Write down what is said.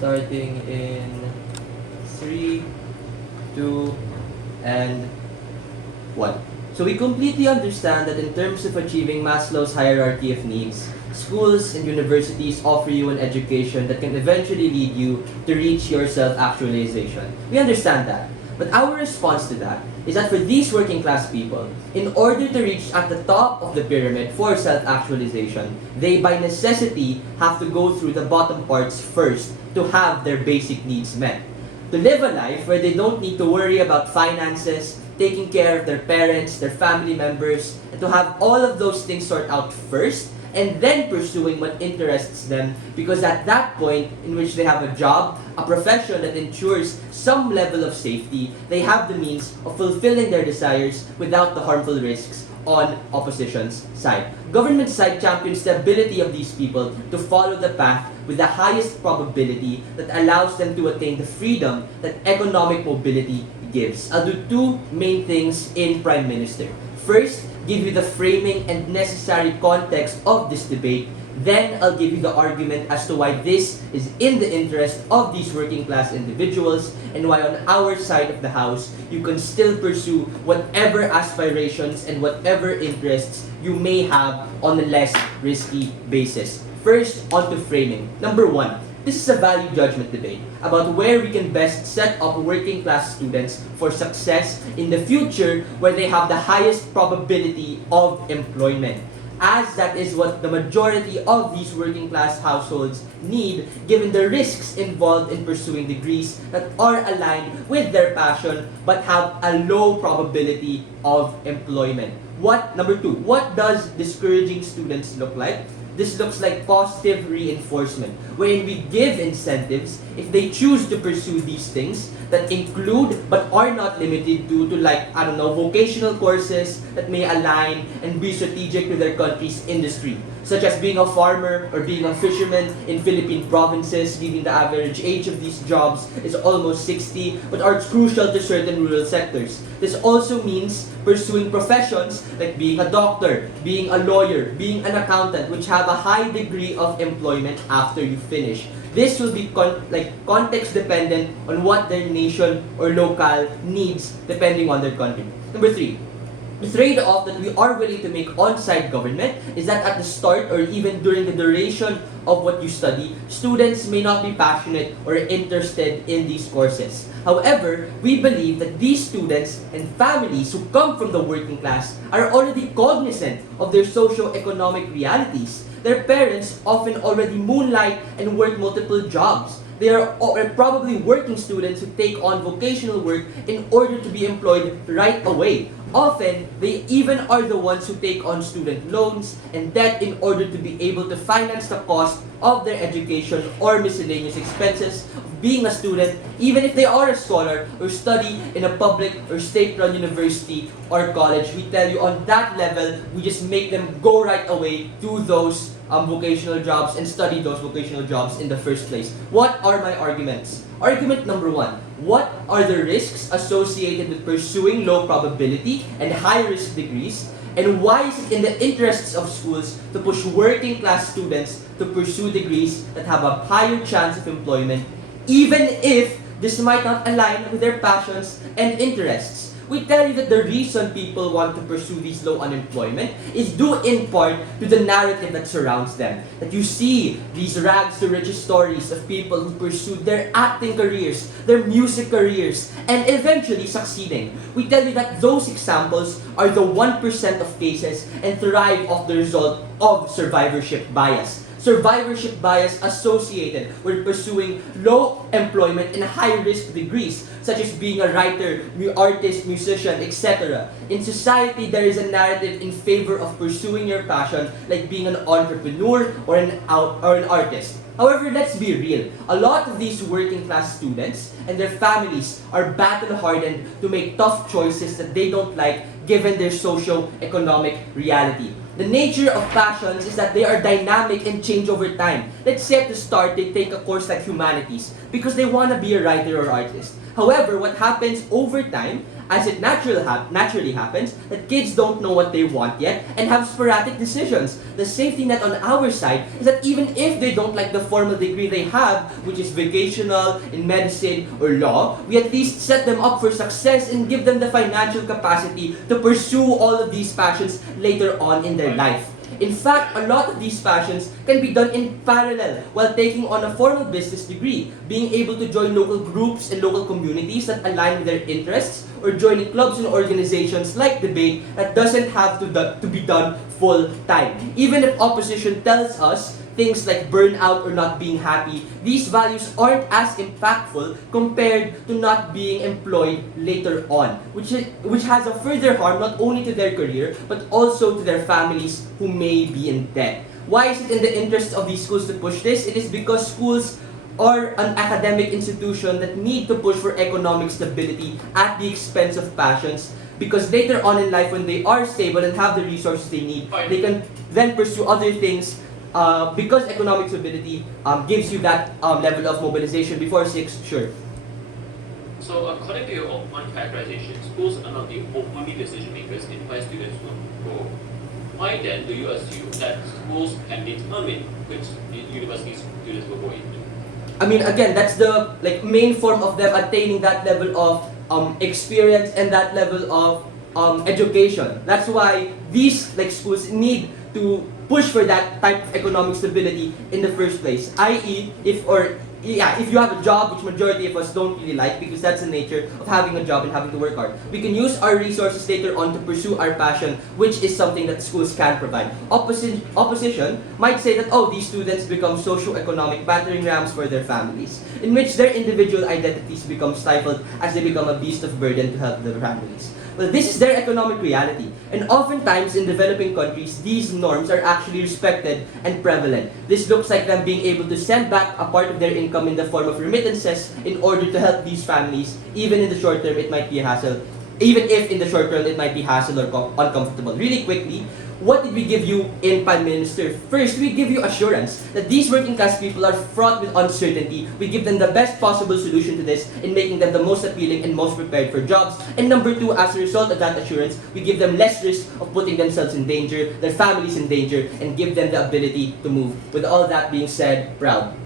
starting in 3, 2, and 1. So we completely understand that in terms of achieving Maslow's hierarchy of needs, schools and universities offer you an education that can eventually lead you to reach your self-actualization. We understand that. But our response to that is that for these working class people, in order to reach at the top of the pyramid for self-actualization, they by necessity have to go through the bottom parts first to have their basic needs met. To live a life where they don't need to worry about finances, taking care of their parents, their family members, and to have all of those things sorted out first, and then pursuing what interests them, because at that point in which they have a job, a profession that ensures some level of safety, they have the means of fulfilling their desires without the harmful risks on opposition's side. Government side champions the ability of these people to follow the path with the highest probability that allows them to attain the freedom that economic mobility gives. I'll do two main things in Prime Minister. First, give you the framing and necessary context of this debate. Then I'll give you the argument as to why this is in the interest of these working class individuals and why on our side of the house you can still pursue whatever aspirations and whatever interests you may have on a less risky basis. First, on to framing. Number one, this is a value judgment debate about where we can best set up working class students for success in the future where they have the highest probability of employment, as that is what the majority of these working class households need given the risks involved in pursuing degrees that are aligned with their passion but have a low probability of employment. Number two, what does discouraging students look like? This looks like positive reinforcement, wherein we give incentives if they choose to pursue these things that include but are not limited to vocational courses that may align and be strategic to their country's industry, such as being a farmer or being a fisherman in Philippine provinces, given the average age of these jobs is almost 60, but are crucial to certain rural sectors. This also means pursuing professions like being a doctor, being a lawyer, being an accountant, which have a high degree of employment after you finish. This will be context dependent on what their nation or local needs depending on their country. Number three, the trade-off that we are willing to make on-site government is that at the start or even during the duration of what you study, students may not be passionate or interested in these courses. However, we believe that these students and families who come from the working class are already cognizant of their socio-economic realities. Their parents often already moonlight and work multiple jobs. They are probably working students who take on vocational work in order to be employed right away. Often, they even are the ones who take on student loans and debt in order to be able to finance the cost of their education or miscellaneous expenses of being a student, even if they are a scholar or study in a public or state-run university or college. We tell you on that level, we just make them go right away to those vocational jobs and study those vocational jobs in the first place. What are my arguments? Argument number one, what are the risks associated with pursuing low probability and high risk degrees? And why is it in the interests of schools to push working class students to pursue degrees that have a higher chance of employment, even if this might not align with their passions and interests? We tell you that the reason people want to pursue these low unemployment is due in part to the narrative that surrounds them. That you see these rags to riches stories of people who pursued their acting careers, their music careers, and eventually succeeding. We tell you that those examples are the 1% of cases and thrive off the result of survivorship bias. Survivorship bias associated with pursuing low employment and high-risk degrees, such as being a writer, artist, musician, etc. In society, there is a narrative in favor of pursuing your passion, like being an entrepreneur or an artist. However, let's be real. A lot of these working class students and their families are battle-hardened to make tough choices that they don't like given their socio-economic reality. The nature of passions is that they are dynamic and change over time. Let's say at the start, they take a course like humanities because they want to be a writer or artist. However, what happens over time, as it naturally happens, that kids don't know what they want yet and have sporadic decisions. The safety net on our side is that even if they don't like the formal degree they have, which is vocational, in medicine, or law, we at least set them up for success and give them the financial capacity to pursue all of these passions later on in their life. In fact, a lot of these passions can be done in parallel while taking on a formal business degree, being able to join local groups and local communities that align with their interests, or joining clubs and organizations like debate that doesn't have to be done full time. Even if opposition tells us things like burnout or not being happy, these values aren't as impactful compared to not being employed later on, which has a further harm not only to their career but also to their families who may be in debt. Why is it in the interest of these schools to push this? It is because schools are an academic institution that need to push for economic stability at the expense of passions, because later on in life, when they are stable and have the resources they need, they can then pursue other things, because economic stability gives you that level of mobilization. Before 6, sure. So according to your own characterization, schools are not the only decision makers in where students will go. Why then do you assume that schools can determine which university students will go into? I mean, again, that's the main form of them attaining that level of experience and that level of education. That's why these schools need to push for that type of economic stability in the first place. I.e., if you have a job, which majority of us don't really like because that's the nature of having a job and having to work hard, we can use our resources later on to pursue our passion, which is something that schools can provide. Opposition might say that, oh, these students become socio-economic battering rams for their families, in which their individual identities become stifled as they become a beast of burden to help their families. Well, this is their economic reality, and oftentimes in developing countries, these norms are actually respected and prevalent. This looks like them being able to send back a part of their income in the form of remittances in order to help these families. Even in the short term, it might be a hassle. Even if in the short term, it might be hassle or uncomfortable. Really quickly, what did we give you in Prime Minister? First, we give you assurance that these working class people are fraught with uncertainty. We give them the best possible solution to this in making them the most appealing and most prepared for jobs. And number 2, as a result of that assurance, we give them less risk of putting themselves in danger, their families in danger, and give them the ability to move. With all that being said, proud.